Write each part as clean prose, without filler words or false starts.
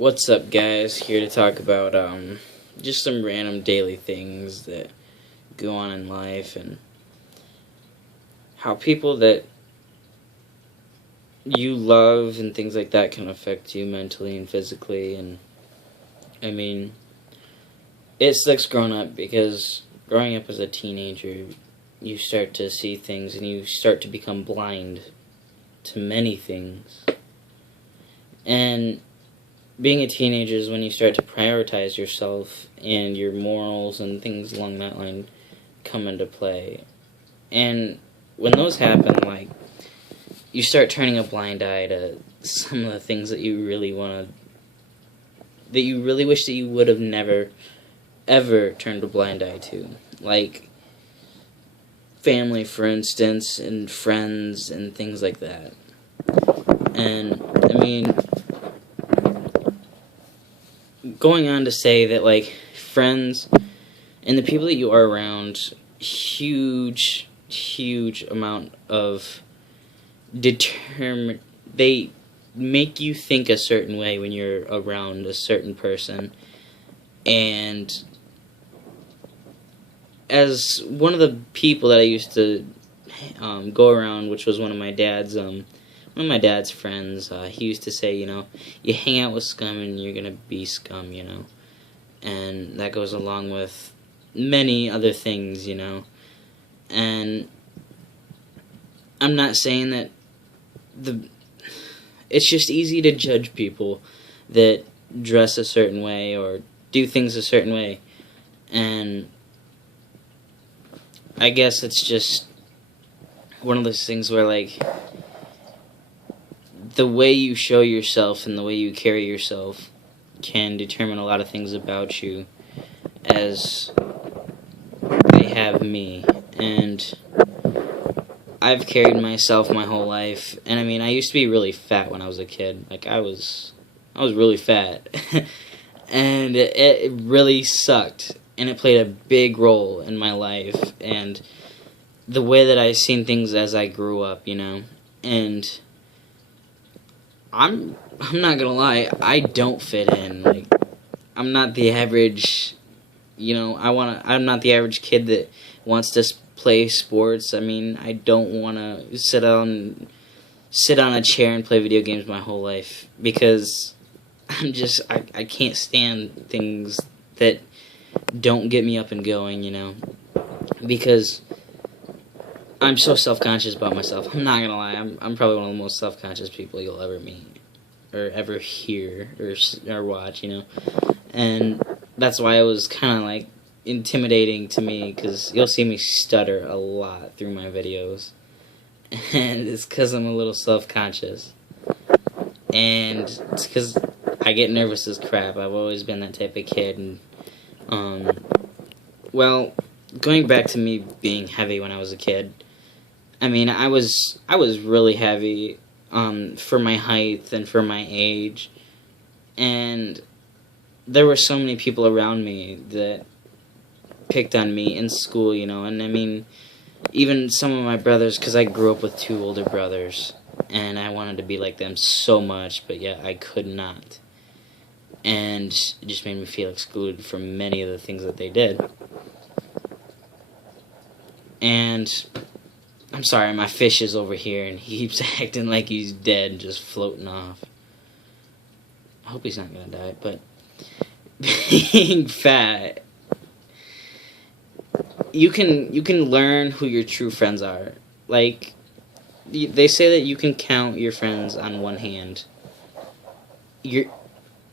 What's up, guys? Here to talk about just some random daily things that go on in life and how people that you love and things like that can affect you mentally and physically. And I mean, it sucks growing up because growing up as a teenager, you start to see things and you start to become blind to many things. And being a teenager is when you start to prioritize yourself and your morals and things along that line come into play. And when those happen, like, you start turning a blind eye to some of the things that you really want to, that you really wish that you would have never, ever turned a blind eye to. Like, family, for instance, and friends and things like that. And, I mean, going on to say that, like, friends and the people that you are around, huge amount of they make you think a certain way when you're around a certain person. And as one of the people that I used to go around, which was one of my dad's friends, he used to say, you hang out with scum and you're gonna be scum, and that goes along with many other things, and I'm not saying that it's just easy to judge people that dress a certain way or do things a certain way, and I guess it's just one of those things where, like, the way you show yourself and the way you carry yourself can determine a lot of things about you, as they have me. And I've carried myself my whole life, and I mean, I used to be really fat when I was a kid. Like, I was really fat, and it really sucked, and it played a big role in my life, and the way that I seen things as I grew up, and I'm not gonna lie, I don't fit in. Like, I'm not the average, I'm not the average kid that wants to play sports. I mean, I don't want to sit on a chair and play video games my whole life, because I can't stand things that don't get me up and going, because I'm so self-conscious about myself. I'm not gonna lie, I'm probably one of the most self-conscious people you'll ever meet, or ever hear, or watch, and that's why it was kind of, like, intimidating to me, because you'll see me stutter a lot through my videos, and it's because I'm a little self-conscious, and it's because I get nervous as crap. I've always been that type of kid, and, well, going back to me being heavy when I was a kid, I mean, I was really heavy, for my height and for my age, and there were so many people around me that picked on me in school, and I mean, even some of my brothers, because I grew up with 2 older brothers, and I wanted to be like them so much, but yet I could not, and it just made me feel excluded from many of the things that they did. And I'm sorry, my fish is over here, and he keeps acting like he's dead and just floating off. I hope he's not gonna die, but being fat, you can learn who your true friends are. Like, they say that you can count your friends on one hand. You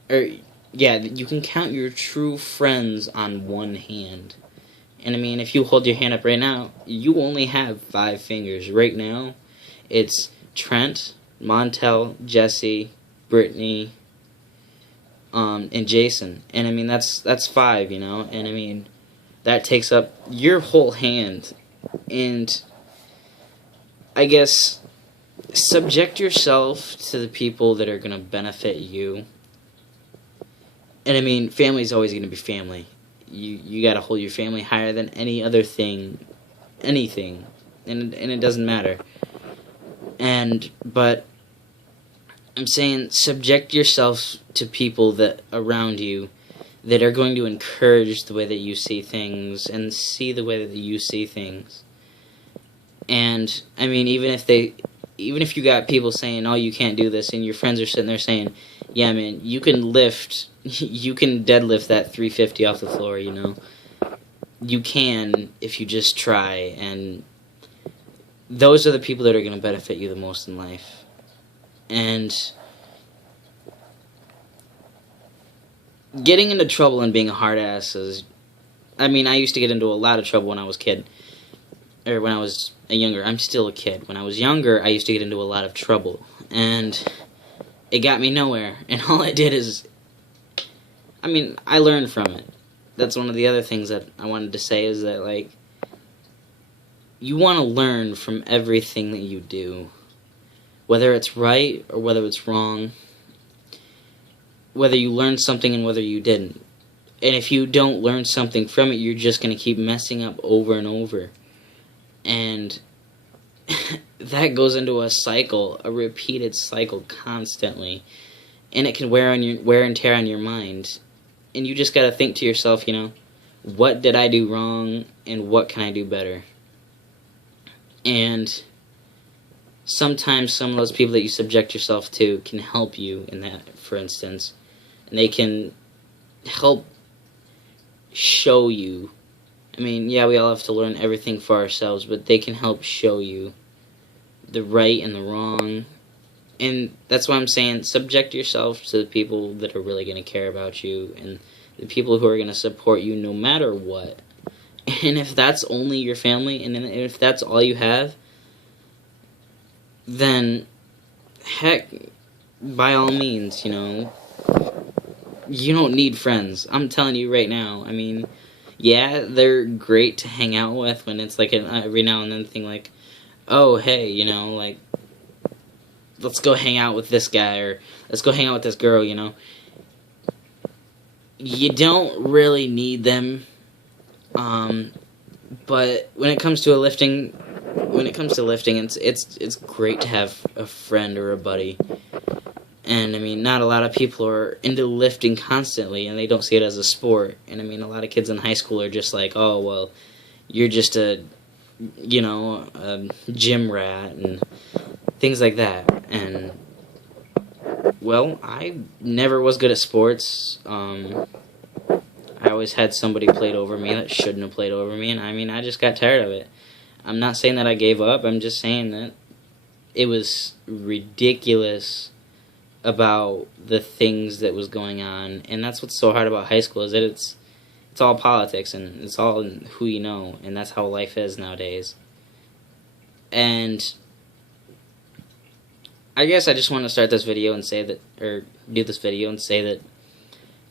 can count your true friends on one hand. And I mean, if you hold your hand up right now, you only have 5 fingers. Right now, it's Trent, Montel, Jesse, Brittany, and Jason. And I mean, that's 5, And I mean, that takes up your whole hand. And I guess subject yourself to the people that are going to benefit you. And I mean, family's always going to be family. You got to hold your family higher than any other thing, anything, and it doesn't matter. But I'm saying subject yourself to people that around you that are going to encourage the way that you see things and see the way that you see things. And I mean, even if you got people saying, "Oh, you can't do this," and your friends are sitting there saying, "Yeah, man, you can deadlift that 350 off the floor, you know. You can if you just try." And those are the people that are going to benefit you the most in life. And getting into trouble and being a hard ass is, I mean, I used to get into a lot of trouble when I was a kid. Or when I was younger. I'm still a kid. When I was younger, I used to get into a lot of trouble. And it got me nowhere. And all it did is, I mean, I learned from it. That's one of the other things that I wanted to say is that, like, you want to learn from everything that you do. Whether it's right or whether it's wrong. Whether you learned something and whether you didn't. And if you don't learn something from it, you're just going to keep messing up over and over. And that goes into a cycle, a repeated cycle constantly. And it can wear and tear on your mind. And you just got to think to yourself, you know, what did I do wrong and what can I do better? And sometimes some of those people that you subject yourself to can help you in that, for instance. And they can help show you. I mean, yeah, we all have to learn everything for ourselves, but they can help show you the right and the wrong. And that's why I'm saying subject yourself to the people that are really going to care about you and the people who are going to support you no matter what. And if that's only your family and if that's all you have, then heck, by all means, you know, you don't need friends. I'm telling you right now. I mean, yeah, they're great to hang out with when it's like an every now and then thing like, oh, hey, you know, like, let's go hang out with this guy or let's go hang out with this girl, you know. You don't really need them, but when it comes to lifting, it's great to have a friend or a buddy. And, I mean, not a lot of people are into lifting constantly, and they don't see it as a sport. And, I mean, a lot of kids in high school are just like, oh, well, you're just a gym rat, and things like that. And, well, I never was good at sports. I always had somebody played over me that shouldn't have played over me, and, I mean, I just got tired of it. I'm not saying that I gave up. I'm just saying that it was ridiculous about the things that was going on. And that's what's so hard about high school, is that it's all politics and it's all who you know, and that's how life is nowadays. And I guess I just want to start this video and say that, or do this video and say that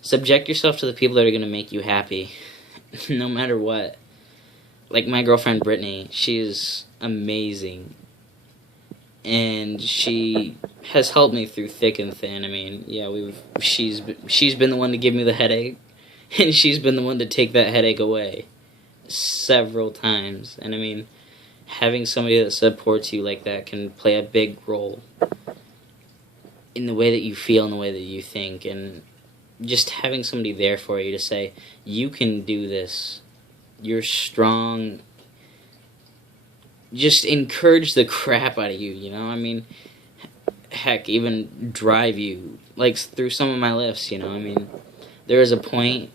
subject yourself to the people that are going to make you happy no matter what. Like my girlfriend Brittany, she is amazing. And she has helped me through thick and thin. I mean, yeah, she's been the one to give me the headache, and she's been the one to take that headache away several times. And I mean, having somebody that supports you like that can play a big role in the way that you feel and the way that you think. And just having somebody there for you to say, you can do this, you're strong. Just encourage the crap out of you, you know? I mean, heck, even drive you, like, through some of my lifts, you know? I mean, there was a point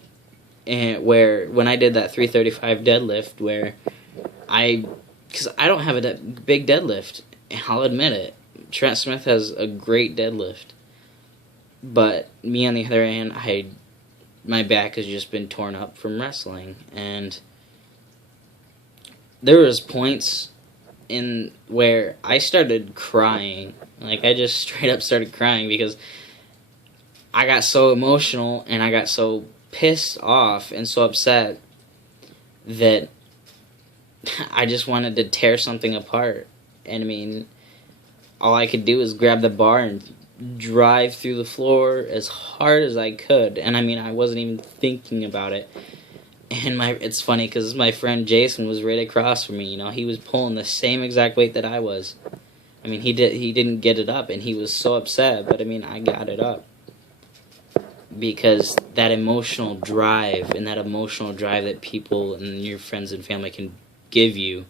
where, when I did that 335 deadlift, where because I don't have a big deadlift, I'll admit it. Trent Smith has a great deadlift. But me, on the other hand, my back has just been torn up from wrestling, and there was points in where I started crying. Like, I just straight up started crying because I got so emotional and I got so pissed off and so upset that I just wanted to tear something apart. And I mean, all I could do was grab the bar and drive through the floor as hard as I could. And I mean, I wasn't even thinking about it. And it's funny because my friend Jason was right across from me. You know, he was pulling the same exact weight that I was. I mean, he didn't get it up, and he was so upset. But I mean, I got it up because that emotional drive that people and your friends and family can give you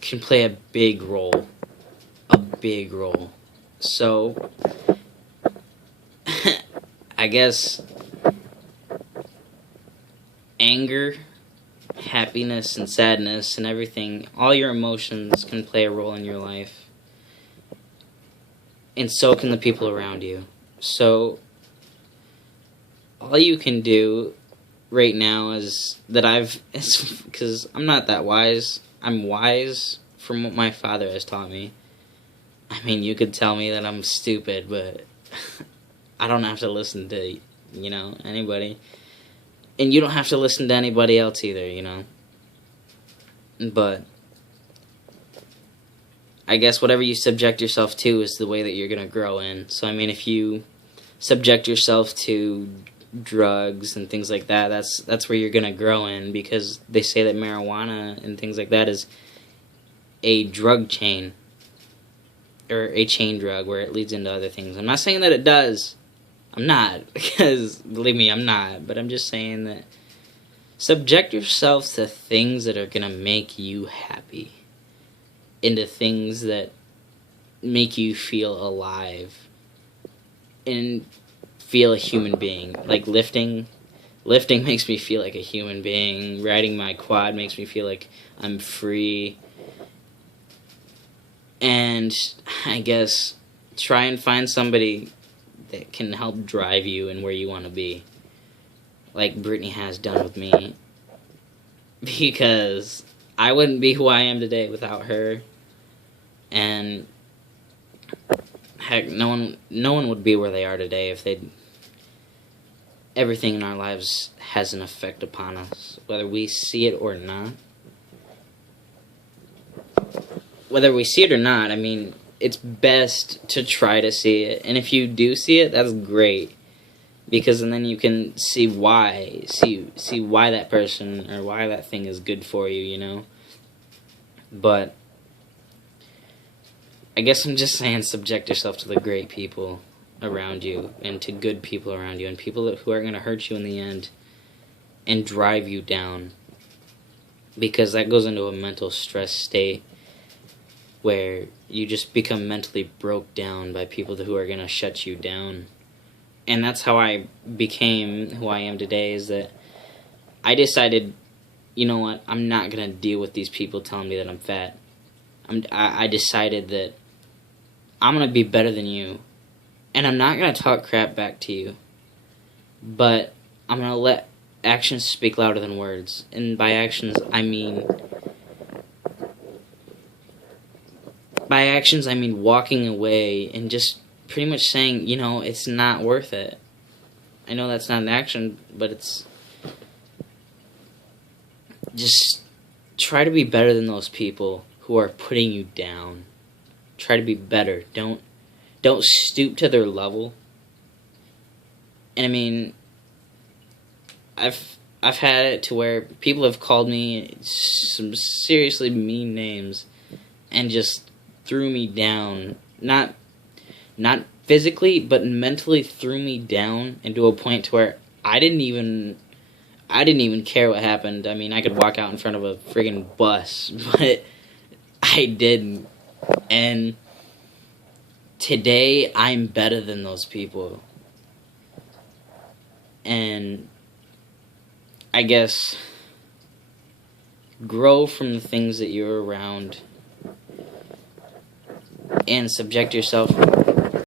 can play a big role. A big role. So, I guess anger, happiness, and sadness, and everything, all your emotions can play a role in your life. And so can the people around you. So, all you can do right now is that because I'm not that wise. I'm wise from what my father has taught me. I mean, you could tell me that I'm stupid, but I don't have to listen to, anybody. And you don't have to listen to anybody else either, But I guess whatever you subject yourself to is the way that you're going to grow in. So, I mean, if you subject yourself to drugs and things like that, that's where you're going to grow in, because they say that marijuana and things like that is a drug chain, or a chain drug where it leads into other things. I'm not saying that it does. I'm not, because believe me, I'm not. But I'm just saying that subject yourself to things that are going to make you happy, into things that make you feel alive and feel a human being. Like lifting makes me feel like a human being. Riding my quad makes me feel like I'm free. And I guess try and find somebody that can help drive you and where you want to be, like Brittany has done with me, because I wouldn't be who I am today without her. And heck, no one would be where they are today if they'd... Everything in our lives has an effect upon us, whether we see it or not. Whether we see it or not, I mean, it's best to try to see it. And if you do see it, that's great, because then you can see why that person or why that thing is good for you, But I guess I'm just saying, subject yourself to the great people around you and to good people around you, and people who are going to hurt you in the end and drive you down, because that goes into a mental stress state where you just become mentally broke down by people who are going to shut you down. And that's how I became who I am today, is that I decided, you know what, I'm not going to deal with these people telling me that I'm fat. I decided that I'm going to be better than you, and I'm not going to talk crap back to you, but I'm going to let actions speak louder than words. And by actions, I mean walking away and just pretty much saying, it's not worth it. I know that's not an action, but it's just try to be better than those people who are putting you down. Try to be better. Don't stoop to their level. And I mean, I've had it to where people have called me some seriously mean names and just threw me down. Not physically, but mentally threw me down, and to a point to where I didn't even care what happened. I mean, I could walk out in front of a friggin' bus, but I didn't. And today, I'm better than those people. And I guess grow from the things that you're around and subject yourself